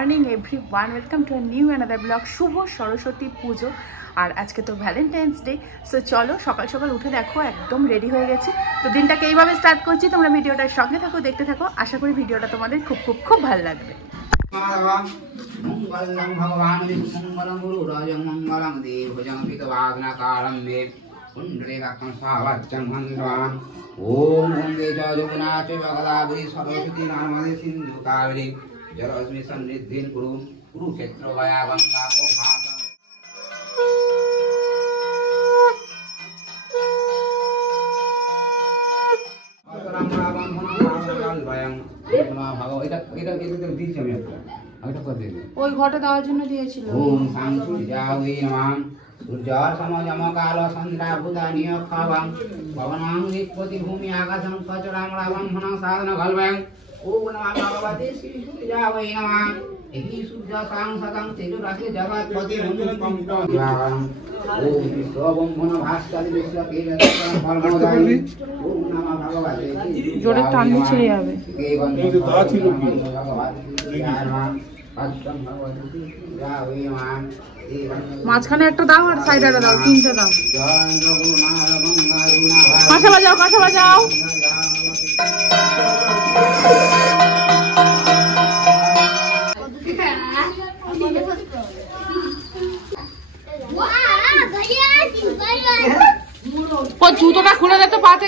Morning everyone, welcome to a new another blog. শুভ সরস্বতী পুজো আর আজকে তো ভ্যালেন্টাইন্স ডে। সো চলো সকাল সকাল উঠে দেখো একদম রেডি হয়ে গেছি। তো দিনটাকে এইভাবে স্টার্ট করছি, তোমরা ভিডিওটার সঙ্গে থাকো, দেখতে থাকো। আশা করি ভিডিওটা তোমাদের খুব খুব খুব ভালো লাগবে। ओम गंगे च यमुना च गोदावरी सरस्वती नर्मदे सिंधु कावेरी जलस्मिन् सन्निधिं कुरु कुरुक्षेत्र गया गंगा को भात ওই ঘটা দেওয়ার জন্য দিয়েছিল। ওম শান্তি যাওই নমঃ সূর্যার সমজম কাল সন্ধ্যা ভূতানিয় খাবাং ভবনাং রিপতি ভূমি আকাশং সচরাং রাবং ভনং সাধন গলবাং ওম নমঃ ভগবতে শ্রী সূর্যায় নমঃ এহি সূর্য সাং সদং তেজো রাশি জগৎপতি ভূমিকম্প যাং ওম বিশ্ববং ভন ভাস্করি বিশ্বকে রতন ফলমোদানি ওম নমঃ ভগবতে জোরে টানলে ছেড়ে যাবে। এই গন্ধ দা ছিল মাঝখানে একটা দাও আর সাইডে একটা দাও, তিনটে দাও। কাঁসা বাজাও, কাঁসা বাজাও। ও জুতোটা খুলে দে তো পাতে।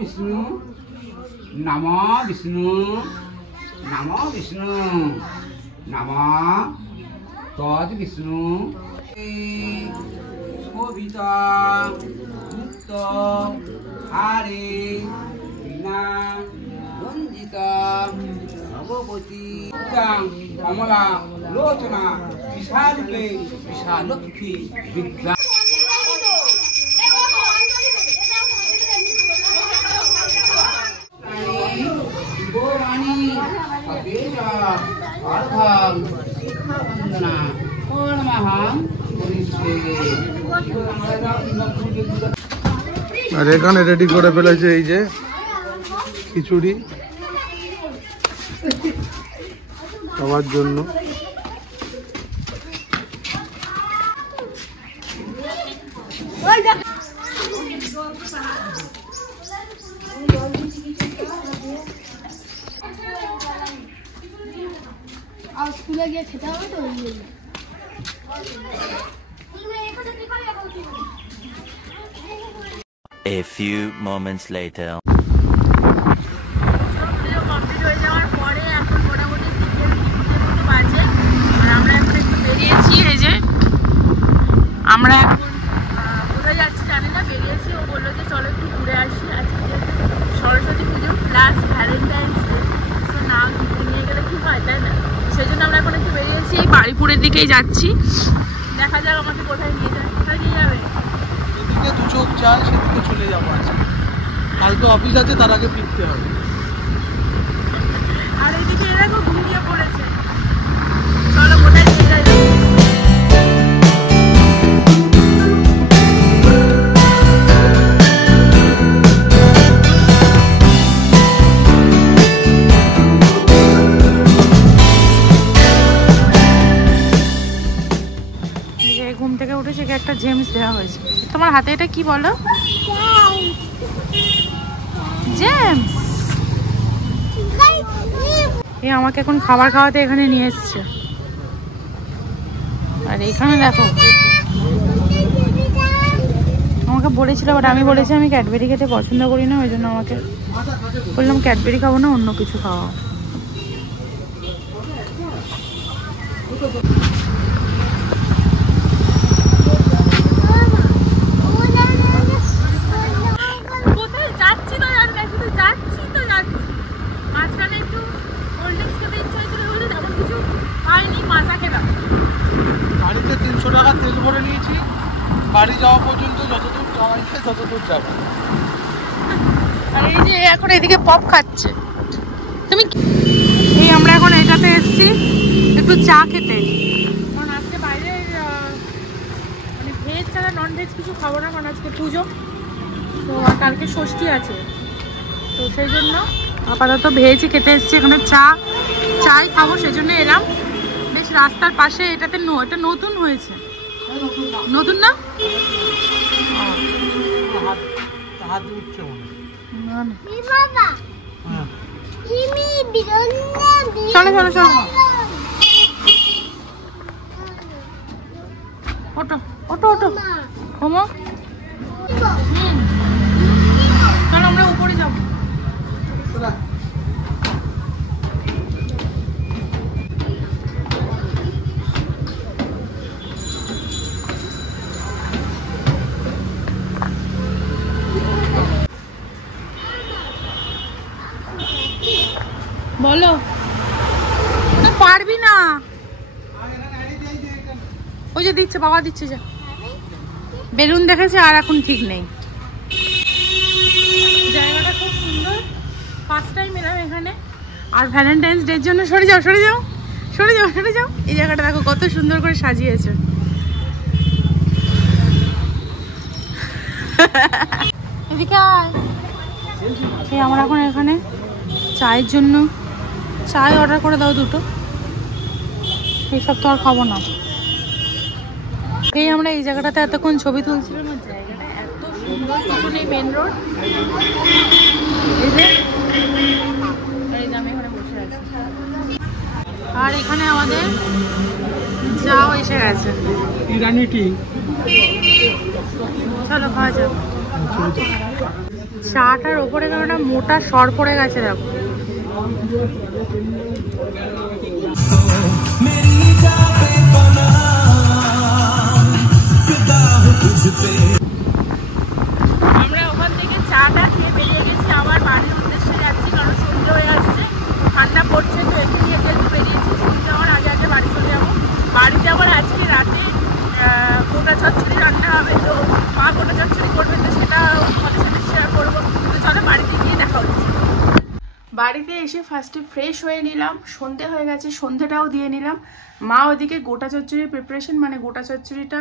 विष्णु नमो विष्णु नमो विष्णु नमो तद विष्णु शोभिता मुक्त हारे वीणा रंजिता भगवती कमला लोचना विशालुपे विशालक्षी विद्या আর এখানে রেডি করে ফেলেছে এই যে খিচুড়ি সবার জন্য। স্কুলে গিয়ে খেতে হবে তো। A few moments later. Complete হয়ে যাওয়ার পরে এখন মোটামুটি 3:30 মতো বাজে আর আমরা এখন একটু বেরিয়েছি। এই যে আমরা এখন কোথায় যাচ্ছি জানি না, বেরিয়েছি। ও বললো যে চলো একটু ঘুরে আসি, আজকে সরস্বতী পুজো প্লাস ভ্যালেন্টাইন্স ডে। তো না ঘুরতে নিয়ে গেলে কি হয়, তাই না? সেই জন্য আমরা এখন একটু বেরিয়েছি, বাড়িপুরের দিকেই যাচ্ছি। দেখা যাক আমাকে কোথায় নিয়ে যায়। কোথায় নিয়ে যাবে? যেদিকে দু চোখ যায় সেদিকে চলে যাবো। আজকে কালকে অফিস আছে, তার আগে ফিরতে হবে। আর এইদিকে এরকম ঘুমিয়ে পড়েছে। চলো কোথায় নিয়ে যাই। ঘুম থেকে উঠে সেকে একটা জেমস দেওয়া হয়েছে। তোমার হাতে এটা কি বলো? জেমস। এই আমাকে এখন খাবার খাওয়াতে এখানে নিয়ে এসছে। আর এখানে দেখো আমাকে বলেছিল, বাট আমি বলেছি আমি ক্যাডবেরি খেতে পছন্দ করি না, ওই জন্য আমাকে বললাম ক্যাডবেরি খাবো না, অন্য কিছু খাওয়াও। কোথায় যাচ্ছি তো জানি না, শুধু যাচ্ছি তো যাচ্ছি। মাঝখানে একটু কোল্ড ড্রিঙ্কস খেতে ইচ্ছা হয়েছিল বলে তেমন কিছু খাইনি, মাথা খেলাম। গাড়িতে 300 টাকা তেল ভরে নিয়েছি, বাড়ি যাওয়া পর্যন্ত যতদূর যাওয়া যায় ততদূর যাবো। আর এই যে এখন এদিকে পপ খাচ্ছে। তুমি এই আমরা এখন এটাতে এসেছি একটু চা খেতে, কারণ আজকে বাইরে মানে ভেজ ছাড়া নন ভেজ কিছু খাবো না, কারণ আজকে পুজো তো, আর কালকে ষষ্ঠী আছে, তো সেই জন্য আপাতত ভেজই খেতে এসেছি। এখানে চাই খাবো, সেই জন্য এলাম। বেশ রাস্তার পাশে, এটাতে এটা নতুন হয়েছে। নতুন না? হাত উঠছে না না, হ্যাঁ। চলো চলো চলো, ওটো ওটো ওটো হোমো। চলো আমরা উপরে যাবো। বলো, পারবি না? ওই যে দিচ্ছে, বাবা দিচ্ছে, যা বেলুন দেখেছে আর এখন ঠিক নেই। জায়গাটা খুব সুন্দর, ফার্স্ট টাইম এলাম এখানে। আর ভ্যালেন্টাইন্স ডের জন্য সরে যাও সরে যাও সরে যাও সরে যাও, এই জায়গাটা দেখো কত সুন্দর করে সাজিয়েছে। এদিকে আয়। এই আমরা এখন এখানে চায়ের জন্য চায় অর্ডার করে দাও দুটো, এইসব তো আর খাবো না। এই আমরা এই জায়গাটাতে এতক্ষণ ছবি তুলছিলাম, জায়গাটা এত সুন্দর, পিছনে মেন রোড। এই যে আমি এখানে বসে আছি, আর এখানে আমাদের চাও এসে গেছে, ইরানি টি। চলো খাওয়া যাক। চাটার ওপরে একটা মোটা সর পড়ে গেছে দেখো। আমরা ওখান থেকে চাটা খেয়ে বেরিয়ে গেছি, আবার বাড়ির উদ্দেশ্যে যাচ্ছি, কারণ সন্ধ্যে হয়ে আসছে, ঠান্ডা পড়ছে, তো এখানে যেহেতু বেরিয়েছি সন্ধ্যে হওয়ার আগে আগে বাড়ি চলে যাবো। বাড়িতে আবার আজকে রাতে গোটা চচ্চড়ি রান্না হবে, তো মা গোটা চচ্চড়ি করবে, তো সেটা আমাদের সাথে শেয়ার করবো। তো চলো বাড়িতে গিয়ে দেখা হচ্ছে। বাড়িতে এসে ফার্স্টে ফ্রেশ হয়ে নিলাম, সন্ধে হয়ে গেছে, সন্ধেটাও দিয়ে নিলাম। মা ওদিকে গোটা চচ্চড়ির প্রিপারেশন, মানে গোটা চচ্চড়িটা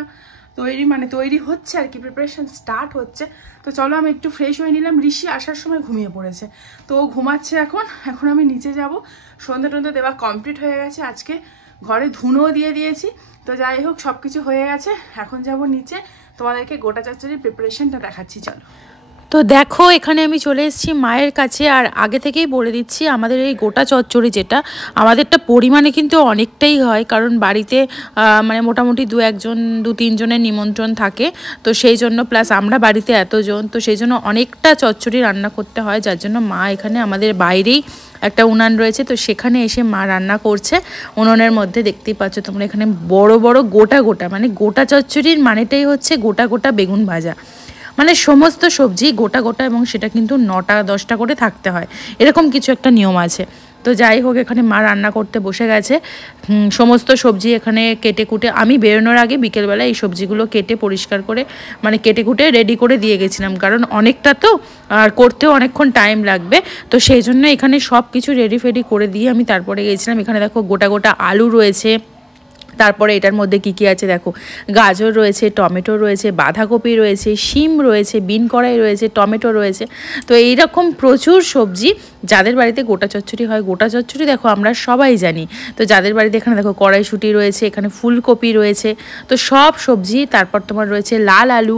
তৈরি হচ্ছে আর কি, প্রিপারেশন স্টার্ট হচ্ছে। তো চলো আমি একটু ফ্রেশ হয়ে নিলাম। ঋষি আসার সময় ঘুমিয়ে পড়েছে, তো ও ঘুমাচ্ছে এখন আমি নিচে যাব। সন্ধে টন্ধে দেওয়া কমপ্লিট হয়ে গেছে, আজকে ঘরে ধুনোও দিয়ে দিয়েছি। তো যাই হোক সব কিছু হয়ে গেছে, এখন যাব নিচে, তোমাদেরকে গোটা চচ্চড়ির প্রিপারেশনটা দেখাচ্ছি। চলো। তো দেখো এখানে আমি চলে এসেছি মায়ের কাছে, আর আগে থেকেই বলে দিচ্ছি আমাদের এই গোটা চচ্চড়ি যেটা আমাদেরটা পরিমাণে কিন্তু অনেকটাই হয়, কারণ বাড়িতে মানে মোটামুটি 2-3 জনের নিমন্ত্রণ থাকে, তো সেই জন্য প্লাস আমরা বাড়িতে এতজন, তো সেই জন্য অনেকটা চচ্চড়ি রান্না করতে হয়, যার জন্য মা এখানে আমাদের বাইরেই একটা উনান রয়েছে, তো সেখানে এসে মা রান্না করছে। উনুনের মধ্যে দেখতেই পাচ্ছ তোমরা এখানে বড় বড় গোটা মানে গোটা চচ্চড়ির মানেটাই হচ্ছে গোটা বেগুন ভাজা, মানে সমস্ত সবজি গোটা এবং সেটা কিন্তু 9টা-10টা করে থাকতে হয়, এরকম কিছু একটা নিয়ম আছে। তো যাই হোক এখানে মা রান্না করতে বসে গেছে, সমস্ত সবজি এখানে কেটে কুটে, আমি বেরোনোর আগে বিকেলবেলা এই সবজিগুলো কেটে পরিষ্কার করে মানে কেটে কুটে রেডি করে দিয়ে গেছিলাম, কারণ অনেকটা তো আর করতেও অনেকক্ষণ টাইম লাগবে, তো সেই জন্য এখানে সব কিছু রেডি ফেডি করে দিয়ে আমি তারপরে গেছিলাম। এখানে দেখো গোটা আলু রয়েছে, তারপরে এটার মধ্যে কি আছে দেখো, গাজর রয়েছে, টমেটো রয়েছে, বাঁধাকপি রয়েছে, শিম রয়েছে, বিন কড়াই রয়েছে, টমেটো রয়েছে, তো এইরকম প্রচুর সবজি। যাদের বাড়িতে গোটা চচ্চড়ি হয়, গোটা চচ্চড়ি দেখো আমরা সবাই জানি, তো যাদের বাড়িতে এখানে দেখো কড়াইশুঁটি রয়েছে, এখানে ফুলকপি রয়েছে, তো সব সবজি, তারপর তোমার রয়েছে লাল আলু,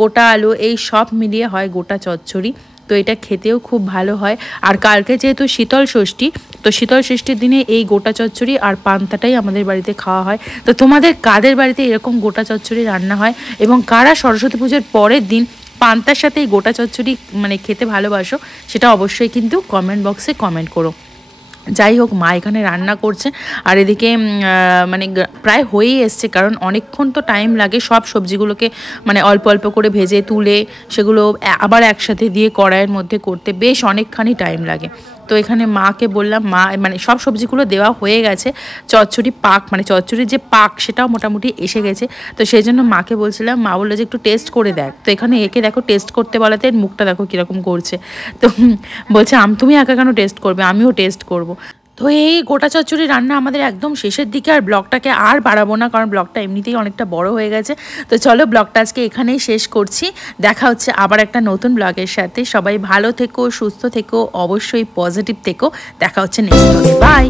গোটা আলু, এই সব মিলিয়ে হয় গোটা চচ্চড়ি। তো এটা খেতেও খুব ভালো হয়। আর কালকে যেহেতু শীতল ষষ্ঠী, তো শীতল ষষ্ঠীর দিনে এই গোটা চচ্চড়ি আর পান্তাটাই আমাদের বাড়িতে খাওয়া হয়। তো তোমাদের কাদের বাড়িতে এরকম গোটা চচ্চড়ি রান্না হয় এবং কারা সরস্বতী পুজোর পরের দিন পান্তার সাথে এই গোটা চচ্চড়ি মানে খেতে ভালোবাসো, সেটা অবশ্যই কিন্তু কমেন্ট বক্সে কমেন্ট করো। যাই হোক, মা এখানে রান্না করছে আর এদিকে মানে প্রায় হয়েই এসছে, কারণ অনেকক্ষণ তো টাইম লাগে সব সবজিগুলোকে মানে অল্প অল্প করে ভেজে তুলে সেগুলো আবার একসাথে দিয়ে কড়াইয়ের মধ্যে করতে বেশ অনেকখানি টাইম লাগে। তো এখানে মাকে বললাম, মা মানে সব সবজিগুলো দেওয়া হয়ে গেছে, চচ্চড়ি পাক মানে চচ্চড়ির যে পাক সেটাও মোটামুটি এসে গেছে। তো সেই জন্য মাকে বলছিলাম, মা বললো যে একটু টেস্ট করে দেখ। তো এখানে একে দেখো টেস্ট করতে বলাতে মুখটা দেখো কীরকম করছে। তো বলছে তুমি একা কেন টেস্ট করবে, আমিও টেস্ট করব। তো এই গোটা চচ্চড়ি রান্না আমাদের একদম শেষের দিকে, আর ব্লগটাকে আর বাড়াবো না কারণ ব্লগটা এমনিতেই অনেকটা বড় হয়ে গেছে। তো চলো ব্লগটা আজকে এখানেই শেষ করছি, দেখা হচ্ছে আবার একটা নতুন ব্লগের সাথে। সবাই ভালো থেকো, সুস্থ থেকো, অবশ্যই পজিটিভ থেকো। দেখা হচ্ছে নেক্সট ব্লগে, বাই।